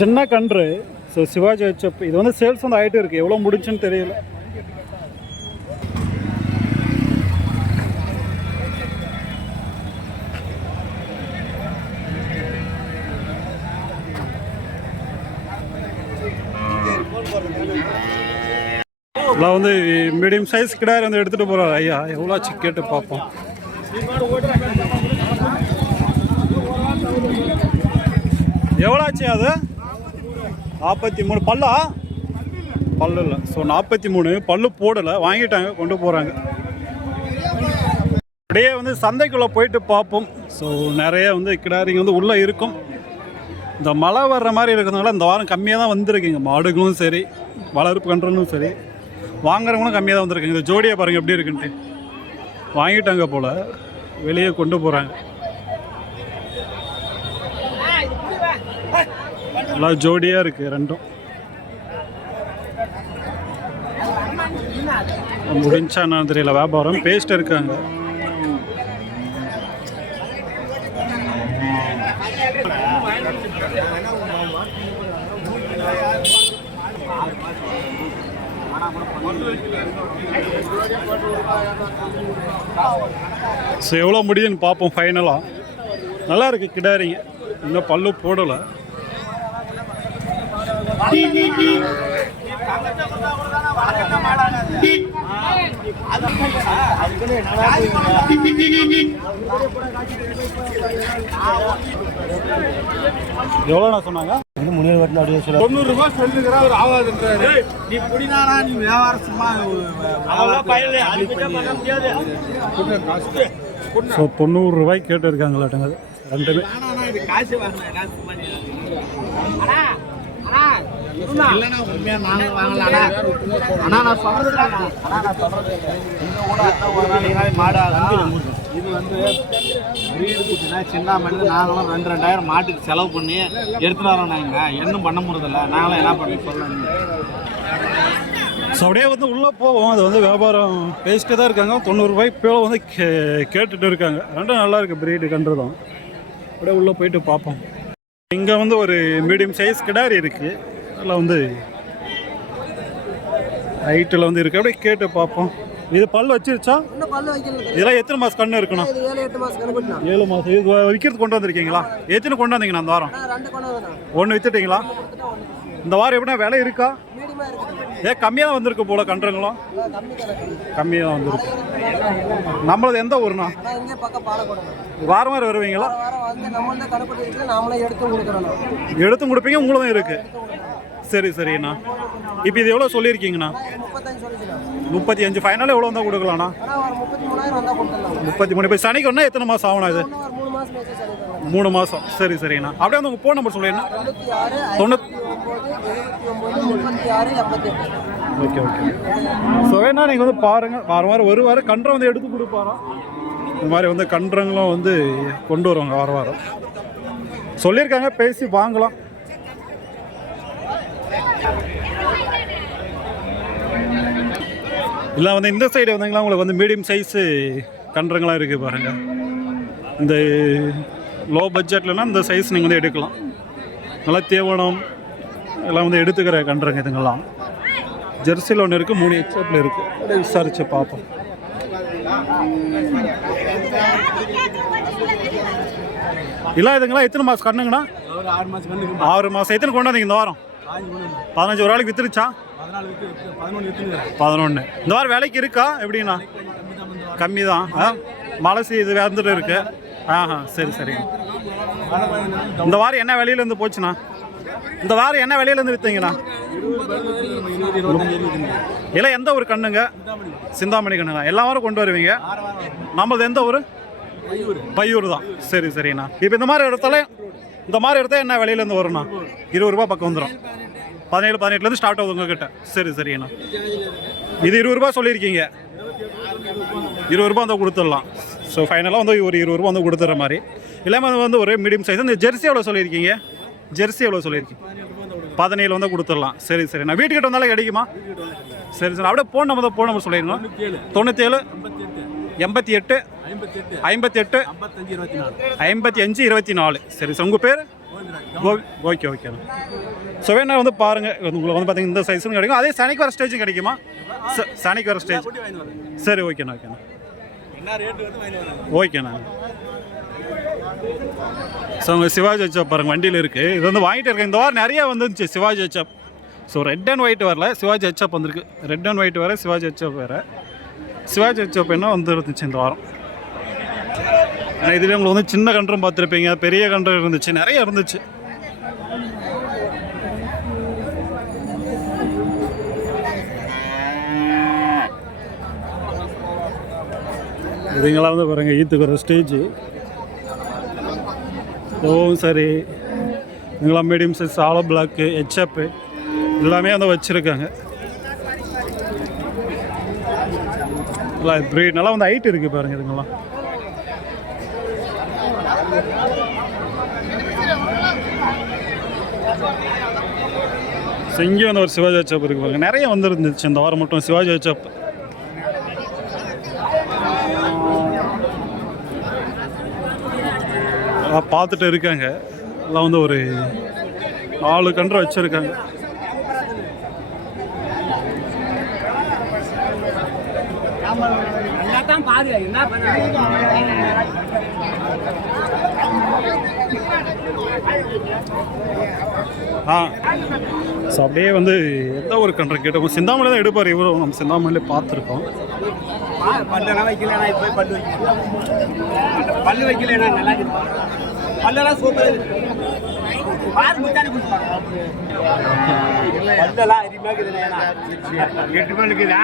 சின்ன கன்று. So Sivaji HF இது வந்து சேல்ஸ் வந்து ஆகிட்டு இருக்குது. எவ்வளோ முடிச்சுன்னு தெரியல. இதெல்லாம் வந்து மீடியம் சைஸ் கிடாரி வந்து எடுத்துகிட்டு போகிறார் ஐயா. எவ்வளோ ஆச்சு கேட்டு பார்ப்போம். எவ்வளோ ஆச்சு அது? 43 பல்லா? பல்லு இல்லை. ஸோ 43 பல்லு போடலை, வாங்கிட்டாங்க, கொண்டு போகிறாங்க. அப்படியே வந்து சந்தைக்குள்ளே போயிட்டு பார்ப்போம். ஸோ நிறைய வந்து கிடாரிங்க வந்து உள்ளே இருக்கும். இந்த மழை வர்ற மாதிரி இருக்கிறதுனால இந்த வாரம் கம்மியாக தான் வந்திருக்குங்க. மாடுகளும் சரி, வளர்ப்பு கன்றுகளும் சரி, வாங்குறவங்களும் கம்மியாக தான் வந்திருக்குங்க. இந்த ஜோடியை பாருங்கள் எப்படி இருக்குன்ட்டு. வாங்கிட்டாங்க போல், வெளியே கொண்டு போகிறாங்க. எல்லாம் ஜோடியாக இருக்குது ரெண்டும். முடிஞ்சா நான் தெரியல. வியாபாரம் பேஸ்ட் இருக்காங்க. ஸோ எவ்வளோ முடியுதுன்னு பார்ப்போம் ஃபைனலாக. நல்லா இருக்குது கிடாரிங்க, இன்னும் பல்லு போடலை. எவ்வளோண்ணா சொன்னாங்க? 90 ரூபா சொல்லுங்கிற ஒரு ஆகாதுன்றாரு. நீ புடினானா நீ வியாபாரம் சும்மா 90 ரூபாய்க்கு கேட்டு இருக்காங்களாட்டங்க ரெண்டுமே. இது வந்து வீடு குட்டினா சின்ன மணி நாங்களும் 2,000 மாட்டுக்கு செலவு பண்ணி எடுத்துட்டு வரோம். நாங்கள் இன்னும் பண்ண முடியதில்ல. நாங்களும் என்ன பண்ணி சொல்லணும். ஸோ அப்படியே வந்து உள்ளே போவோம். அது வந்து வியாபாரம் பேசிட்டு தான் இருக்காங்க. 90 ரூபாய்க்கு இப்போ வந்து கேட்டுட்டு இருக்காங்க. ரெண்டும் நல்லா இருக்குது, பிரீடு கன்று தான். அப்படியே உள்ளே போயிட்டு பார்ப்போம். இங்கே வந்து ஒரு மீடியம் சைஸ் கிடாரி இருக்குது. அதில் வந்து ஹைட்டில் வந்து இருக்குது. அப்படியே கேட்டு பார்ப்போம். இது பல் வச்சிருச்சா? இதெல்லாம் எத்தனை மாதம் கண்ணு இருக்கணும்? 7 மாதம். இது விற்கிறது கொண்டு வந்திருக்கீங்களா? எத்தனை கொண்டு வந்தீங்கண்ணா அந்த வாரம்? 1 விற்றுட்டீங்களா? இந்த வாரம் எப்படின்னா விலை இருக்கா? கம்மியாக தான் வந்திருக்கு போல. கன்றுங்களும் கம்மியாக தான் வந்திருக்கு. நம்மளது எந்த ஊருண்ணா? வாரம் வாரம் வருவீங்களா? எடுத்து கொடுப்பீங்க, உங்களும் இருக்கு. சரி சரிண்ணா. இப்போ இது எவ்வளோ சொல்லியிருக்கீங்கண்ணா? 35. ஃபைனலாக எவ்வளோ வந்தால் கொடுக்கலாண்ணா? 33. இப்போ சனிக்கு ஒன்றா எத்தனை மாதம் ஆகணும் இது? 3 மாதம். சரி சரிண்ணா. அப்படியே வந்து உங்கள் ஃபோன் நம்பர் சொல்லிடுண்ணா. 90. Okay okay. ஸோ வேணா நீங்கள் வந்து பாருங்கள். வாரம் ஒரு வாரம் கன்றை வந்து எடுத்து கொடுப்பாராம். இந்த மாதிரி வந்து கன்றுங்களும் வந்து கொண்டு வருவாங்க வாரம் சொல்லியிருக்காங்க. பேசி வாங்கலாம். இல்லை வந்து இந்த சைடு வந்தீங்களா உங்களுக்கு வந்து மீடியம் சைஸு கன்றுங்களாம் இருக்குது பாருங்கள். இந்த லோ பட்ஜெட்லலாம் இந்த சைஸ் நீங்கள் வந்து எடுக்கலாம். நல்லா தீவனம் எல்லாம் வந்து எடுத்துக்கிற கன்றுங்க இதுங்கெல்லாம். ஜெர்சியில் ஒன்று இருக்குது, 3 எக்ஸாப்பில் இருக்குது. அப்படியே விசாரித்து பார்ப்போம். இல்லை இதுங்களாம் எத்தனை மாதம் கண்ணுங்கண்ணா? 6 மாதம். எத்தனை கொண்டு வந்தீங்க இந்த வாரம்? 15. ஒரு ஆளுக்கு வித்துருச்சா? 11. இந்த வாரம் வேலைக்கு இருக்கா எப்படின்னா? கம்மி தான். மழை இது வந்துட்டு இருக்கு. சரி சரி. இந்த வாரம் என்ன விலையிலேருந்து போச்சுண்ணா? இந்த வாரம் என்ன விலையிலேருந்து விற்றீங்கண்ணா? இல்லை எந்த ஒரு கண்ணுங்க? சிந்தாமணி கண்ணுங்க. எல்லா வாரம் கொண்டு வருவீங்க. நம்மளது எந்த ஊர்? பையூர் தான். சரி சரிண்ணா. இப்போ இந்த மாதிரி இடத்துல என்ன விலையிலேருந்து வரும்ண்ணா? 20 ரூபா பக்கம் வந்துடும். 17, 18லேருந்து ஸ்டார்ட் ஆகுது உங்ககிட்ட. சரி சரிண்ணா. இது 20 ரூபா சொல்லியிருக்கீங்க. 20 ரூபா வந்து கொடுத்துடலாம். ஸோ ஃபைனலாக வந்து ஒரு 20 ரூபா வந்து கொடுத்துட்ற மாதிரி. இல்லாமல் வந்து ஒரு மீடியம் சைஸ். இந்த ஜெர்சி எவ்வளோ சொல்லியிருக்கீங்க? ஜெர்சி எவ்வளோ சொல்லியிருக்கீங்க? 17 வந்து கொடுத்துடலாம். சரி சரிண்ணா. வீட்டுக்கிட்ட வந்தாலும் கிடைக்குமா? சரி சரி. அப்படியே ஃபோன் நம்பர் சொல்லிடுங்க. 97 88 58 55 24. சரி சார், உங்கள் பேர்? ஓகே ஓகேண்ணா. ஸோ வேணா வந்து பாருங்கள், உங்களுக்கு வந்து பார்த்தீங்கன்னா இந்த சைஸும் கிடைக்கும். அதே சனிக்கு வர ஸ்டேஜும் கிடைக்குமா? சனிக்கு வர ஸ்டேஜ். சரி ஓகேண்ணா ஓகேண்ணா ஓகேண்ணா. ஸோ உங்கள் சிவாஜி வச்சா பாருங்கள் வண்டியில் இருக்குது. இது வந்து வாங்கிட்டு இருக்கேன். இந்த வாரம் நிறையா வந்துருந்துச்சு சிவாஜி ஹெச்அப். ஸோ ரெட் அண்ட் ஒயிட் வரல, சிவாஜி ஹெச்அப் வந்திருக்கு. ரெட் அண்ட் ஒயிட் வேறு, சிவாஜி ஹெச்அப் வேறு. சிவாஜி ஹெச்அப் என்ன வந்துருந்துச்சு இந்த வாரம். ஆனால் இதில் உங்களுக்கு வந்து சின்ன கன்றும் பார்த்துருப்பீங்க, பெரிய கன்று இருந்துச்சு, நிறைய இருந்துச்சு. இதுங்களாம் வந்து பாருங்கள் ஈத்துக்கு வர ஸ்டேஜ். ஓவும் சரி, இதுங்களாம் மீடியம் சைஸ், ஆலோ பிளாக்கு, ஹெச்அப்பு எல்லாமே வந்து வச்சுருக்காங்க. நல்லா ப்ரீட், நல்லா வந்து ஹைட் இருக்குது பாருங்கள் இதுங்கெல்லாம். ஸோ இங்கேயும் வந்து ஒரு சிவாஜி ஹெச்அப் இருக்குது பாருங்கள். நிறைய வந்துருந்துச்சு இந்த வாரம் மட்டும் சிவாஜி ஹெச்அப். பார்த்துட்டு இருக்காங்க எல்லாம் வந்து ஒரு 4 கன்று வச்சுருக்காங்க. ஸோ அப்படியே வந்து எந்த ஒரு கன்று கேட்டோம், சிந்தாமணி தான் எடுப்பார் இவரும். நம்ம சிந்தாமணிலே பார்த்துருக்கோம். பல்லு வைக்கல பல்லெல்லாம் சூப்பர். எட்டு பண்ணுக்குதா?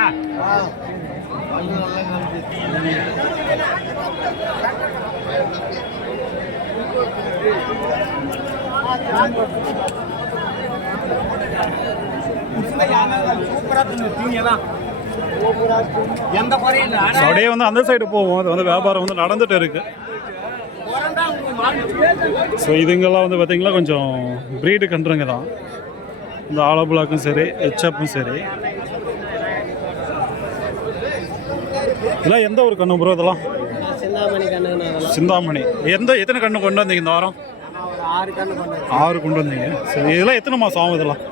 அப்படியே வந்து அந்த சைடு போவோம். அது வந்து வியாபாரம் வந்து நடந்துட்டு இருக்கு. ஸோ இதுங்கெல்லாம் வந்து பார்த்தீங்கன்னா கொஞ்சம் ப்ரீடு கன்றுங்க தான். இந்த ஆலோ பிளாக்கும் சரி, ஹெச்அப்பும் சரி. இதெல்லாம் எந்த ஒரு கண்ணு ப்ரோ? இதெல்லாம் சிந்தாமணி. எத்தனை கண்ணு கொண்டு வந்தீங்க இந்த வாரம்? 6 கொண்டு வந்தீங்க. சரி, இதெல்லாம் எத்தனை மாதம் ஆகும்? இதெல்லாம்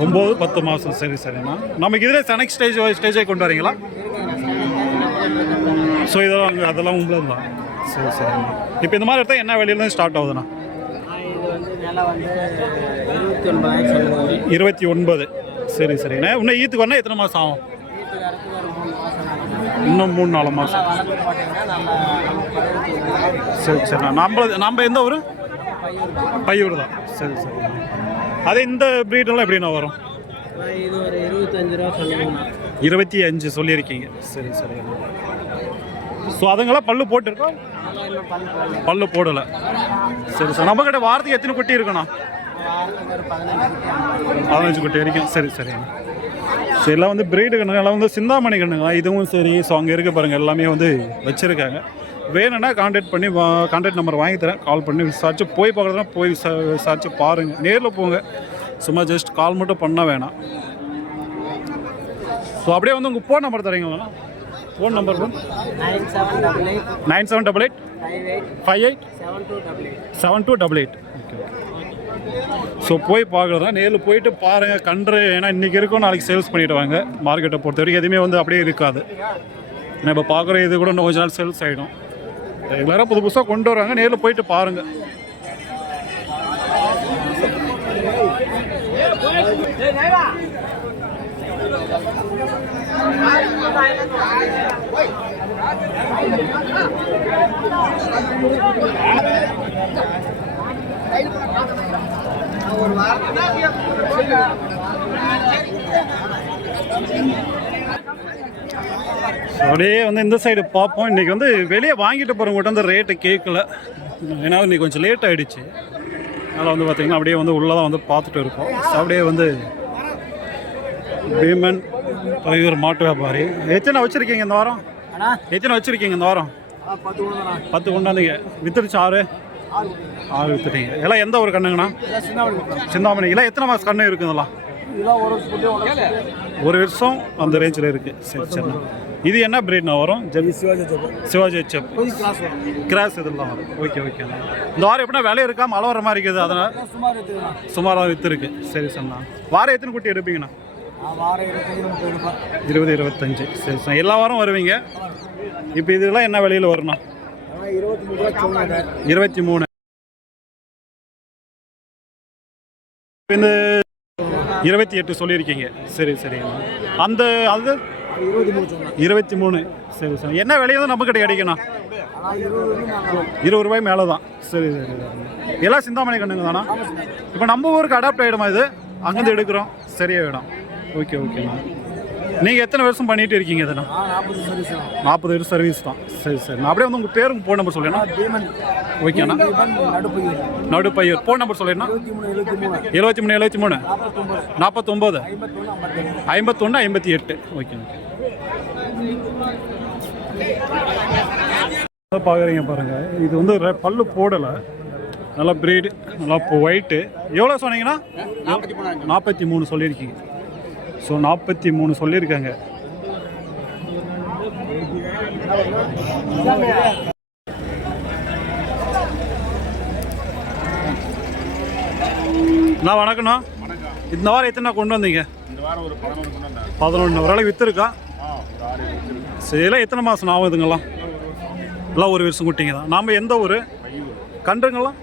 9-10 மாதம். சரி சரிண்ணா. நமக்கு இதில் செனக் ஸ்டேஜே கொண்டு வரீங்களா? ஸோ இதெல்லாம் அதெல்லாம் உங்களை தான். சரி சரிண்ணா. இப்போ இந்த மாதிரி எடுத்தால் என்ன விலையிலேருந்து ஸ்டார்ட் ஆகுதுண்ணா? 29. சரி சரிண்ணா. இன்னும் ஈத்துக்கு வரணும் எத்தனை மாதம் ஆகும்? இன்னும் 3-4 மாதம். சரி சரிண்ணா. நம்ம எந்த ஊர்? பையூர் தான். சரி சரி. அதே இந்த ப்ரீடெல்லாம் எப்படிண்ணா வரும்? 25 சொல்லியிருக்கீங்க. சரி சரி. ஸோ அதுங்களாம் பல்லு போட்டுருக்கோம்? பல்லு போடலை. சரி சார். நம்மக்கிட்ட வாரத்துக்கு எத்தனை குட்டி இருக்குண்ணா? 15 குட்டி வரைக்கும். சரி சரிண்ணா. ஸோ எல்லாம் வந்து ப்ரீடு கண்ணுங்க, எல்லாம் வந்து சிந்தாமணி கண்ணுங்களா இதுவும் சரி. ஸோ அங்கே இருக்க பாருங்கள் எல்லாமே வந்து வச்சுருக்காங்க. வேணும்னா கான்டாக்ட் நம்பர் வாங்கி தரேன். கால் பண்ணி விசாரிச்சு போய் பார்க்குறதுனா போய் விசாரிச்சு பாருங்கள். நேரில் போங்க, சும்மா ஜஸ்ட் கால் மட்டும் பண்ண வேணாம். ஸோ அப்படியே வந்து உங்கள் ஃபோன் நம்பர் தரீங்களா? Phone number 9788 58 7288. ஓகே. ஸோ போய் பார்க்குறதா நேரில் போயிட்டு பாருங்கள் கன்று. ஏன்னா இன்றைக்கி இருக்கும், நாளைக்கு சேல்ஸ் பண்ணிவிட்டு வாங்க. மார்க்கெட்டை பொறுத்த வரைக்கும் எதுவுமே வந்து அப்படியே இருக்காது. ஏன்னா இப்போ பார்க்குற இது கூட இன்னும் கொஞ்ச நாள் சேல்ஸ் ஆகிடும். ரெகுலராக புது புதுசாக கொண்டு வராங்க. நேரில் போயிட்டு பாருங்கள். அப்படியே வந்து இந்த சைடு பார்ப்போம். இன்றைக்கி வந்து வெளியே வாங்கிட்டு போகிறவங்ககிட்ட அந்த ரேட்டு கேட்கல. ஏன்னா இன்றைக்கி கொஞ்சம் லேட் ஆகிடுச்சு. அதனால் வந்து பார்த்திங்கன்னா அப்படியே வந்து உள்ளே தான் வந்து பார்த்துட்டு இருக்கோம். அப்படியே வந்து பீமன் பையூர் மாட்டு வியாபாரி. எத்தனை வச்சுருக்கீங்க இந்த வாரம்? எத்தனை வச்சுருக்கீங்க இந்த வாரம்? 10 கொண்டாந்தீங்க. வித்துருச்சு 6 வித்துட்டீங்க. எல்லாம் எந்த ஒரு கண்ணுங்கண்ணா? சிந்தாமணி. இல்லை எத்தனை மாதம் கண்ணு இருக்குது? இதெல்லாம் இதெல்லாம் ஒரு வருஷம் ஒரு வருஷம் அந்த ரேஞ்சில் இருக்குது. சரி சரிண்ணா. இது என்ன பிரீட்ண்ணா வரும்? சிவாஜி ஹெச்எப் கிராஸ் இதெல்லாம் வரும். ஓகே ஓகேண்ணா. இந்த வாரம் எப்படின்னா விலை இருக்கா, மழை வர மாதிரி இருக்குது, அதனால் சுமாராக விற்று இருக்கு. சரி சரிண்ணா. வாரம் எத்தனை குட்டி எடுப்பீங்கண்ணா? 20 25. சரி சார். எல்லா வாரம் வருவீங்க. இப்போ இதெல்லாம் என்ன விலையில் வரும்ண்ணா? 23. இந்த 28 சொல்லியிருக்கீங்க. சரி சரிங்கண்ணா. அந்த அது 23. சரி சார். என்ன விலையும் நம்மக்கிட்ட கிடைக்கணும்? 20 ரூபாய் மேலே தான். சரி சரி. எல்லாம் சிந்தாமணி கண்ணுங்க தானா? இப்போ நம்ம ஊருக்கு அடாப்ட் ஆகிடுமா இது? அங்கேருந்து எடுக்கிறோம், சரியாகிடும். ஓகே ஓகேண்ணா. நீங்கள் எத்தனை வருஷம் பண்ணிகிட்டு இருக்கீங்க இதண்ணா? 40 வருஷம் சர்வீஸ் தான். சரி சரி. நான் அப்படியே வந்து உங்கள் பேரும் ஃபோன் நம்பர் சொல்லிடுண்ணா. ஓகேண்ணா. நடுப்பையூர். ஃபோன் நம்பர் சொல்லிடுண்ணா. 73 49 51 58. Okay okay. பார்க்குறீங்க பாருங்கள். இது வந்து பல்லு போடலை, நல்லா ப்ரீடு, நல்லா இப்போ ஒயிட்டு. எவ்வளோ சொன்னீங்கன்னா? 43 சொல்லியிருக்கீங்க. ஸோ 43 சொல்லியிருக்காங்க. நான் வணக்கண்ணா. இந்த வாரம் எத்தனை கொண்டு வந்தீங்க? இந்த வாரம் ஒரு 11. ஓரளவு விற்றுருக்கா? சரி. எல்லாம் எத்தனை மாதம் ஆகுதுங்களாம்? எல்லாம் ஒரு வருஷம் குட்டிங்க தான். நாம் எந்த ஊர்? கன்றுங்களாம்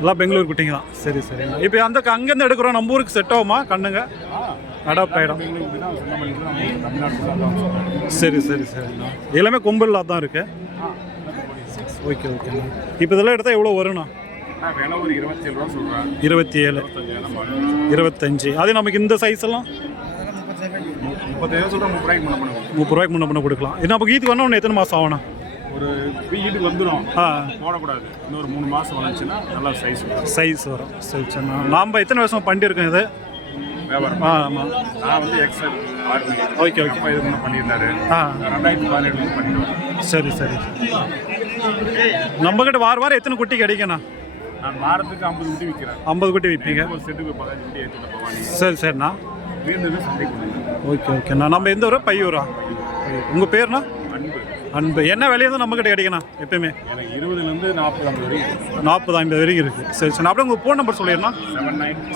எல்லாம் பெங்களூர் குட்டிங்க தான். சரி சரி. இப்போ அந்த அங்கேருந்து எடுக்கிறோம், நம்ம ஊருக்கு செட் ஆகுமா கண்ணுங்க? அடாப்ட் ஆகிடும். சரி சரி சரிண்ணா. எல்லாமே கொம்பில்லா தான் இருக்கு. ஓகே ஓகேண்ணா. இப்போ இதெல்லாம் எடுத்தால் எவ்வளோ வரும்ண்ணா? 27 25. அதே நமக்கு இந்த சைஸ் எல்லாம் 30 ரூபாய்க்கு முன்ன பண்ண கொடுக்கலாம். இது நமக்கு ஈத்துக்கு வரணும். எத்தனை மாதம் ஆகணும்? ஒரு வீட்டுக்கு வந்துடும். போடக்கூடாது. இன்னொரு 3 மாதம் வந்துச்சுன்னா நல்லா சைஸ் வரும். சரி சரிண்ணா. நாம் எத்தனை வருஷம் பண்ணியிருக்கோம் இது? ஆமாம். நான் வந்து எக்ஸல் ஆர்மி. Okay okay. இது முன்னே பண்ணியிருந்தாரு. 2017 பண்ணிடுவேன். சரி சரி. நம்மக்கிட்ட வாரம் எத்தனை குட்டி கிடைக்கண்ணா? நான் வாரத்துக்கு 50 குட்டி விற்கிறேன். 50 குட்டி விற்பீங்க? ஒரு செட்டுக்கு 15 குட்டி ஏற்றிட்டு போவாங்க. சரி சரிண்ணா. வீடு சந்தைக்கு. ஓகே ஓகேண்ணா. நம்ம எந்த ஊரா? பையூரா? உங்கள் பேர்ண்ணா? அன்பு. என்ன விலையை நம்மக்கிட்ட கிடைக்கணும் எப்பயுமே? எனக்கு 20லேருந்து 40 வரைக்கும். 40 50 வரைக்கும் இருக்குது. சரி சரி. அப்படியே உங்கள் ஃபோன் நம்பர் சொல்லிடுண்ணா.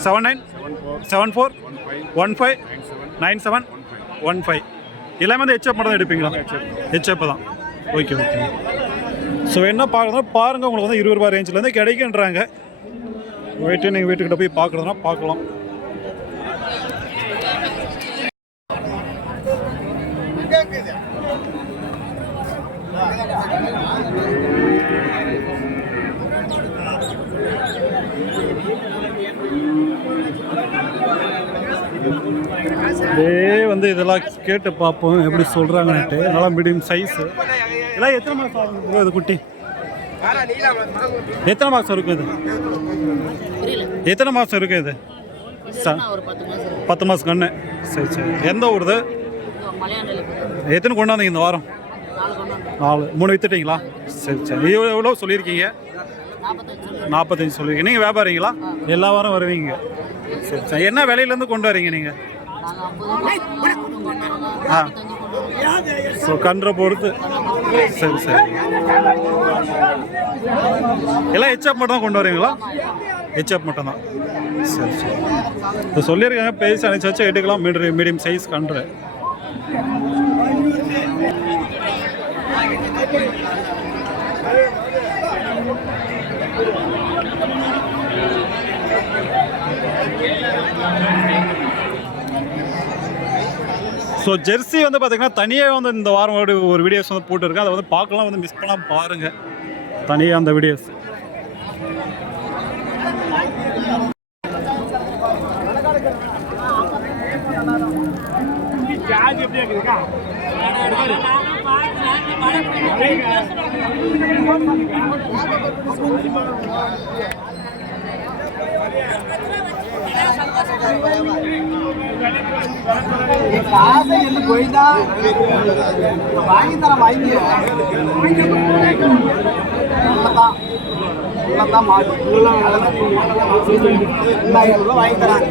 79 74 15 97 15. எல்லாமே வந்து ஹெச்எப் மட்டும் தான் எடுப்பீங்களா? ஹெச்எப் தான். Okay okay. ஸோ என்ன பார்க்குறதுனா பாருங்கள், உங்களுக்கு வந்து 20 ரூபா ரேஞ்சிலேருந்து கிடைக்குன்றாங்க. போயிட்டு நீங்கள் வீட்டுக்கிட்ட போய் பார்க்குறதுனா பார்க்கலாம். வந்து இதெல்லாம் கேட்டு பார்ப்போம் எப்படி சொல்கிறாங்கன்னுட்டு. நல்லா மீடியம் சைஸு. இதெல்லாம் எத்தனை மாதம் ஆகும் இது குட்டி? எத்தனை மாதம் இருக்கும் இது? எத்தனை மாதம் இருக்கும் இது? 10 மாதம் கண்ணு. சரி சரி. எந்த ஊருது? எத்தனை கொண்டு வந்தீங்க இந்த வாரம்? 4. 3 விற்றுட்டீங்களா? சரி சரி. எவ்வளோ சொல்லியிருக்கீங்க? 45 சொல்லியிருக்கீங்க. நீங்கள் வியாபாரிங்களா? எல்லா வாரம் வருவீங்க? சரி சரி. என்ன விலையிலேருந்து கொண்டு வரீங்க நீங்கள்? ஸோ கன்றை பொறுத்து. சரி சரி. எல்லாம் ஹெச்எப் மட்டும் தான் கொண்டு வரீங்களா? ஹெச்எப் மட்டும் தான். சரி சரி. இப்போ சொல்லியிருக்காங்க பேசி அனுப்பிச்சு எடுக்கலாம். மீடியம் சைஸ் கன்று. ஸோ ஜெர்சி வந்து பார்த்தீங்கன்னா தனியாக வந்து இந்த வாரம் ஒரு வீடியோஸ் வந்து போட்டுருக்கேன். அதை வந்து பார்க்கலாம், வந்து மிஸ் பண்ணாமல் பாருங்கள் தனியாக அந்த வீடியோஸ். காசை என்ன போயிட்டா வாங்கி தர வாங்கி உள்ளதான் உள்ளதான் மாடு 2000 ரூபா வாங்கி தராங்க.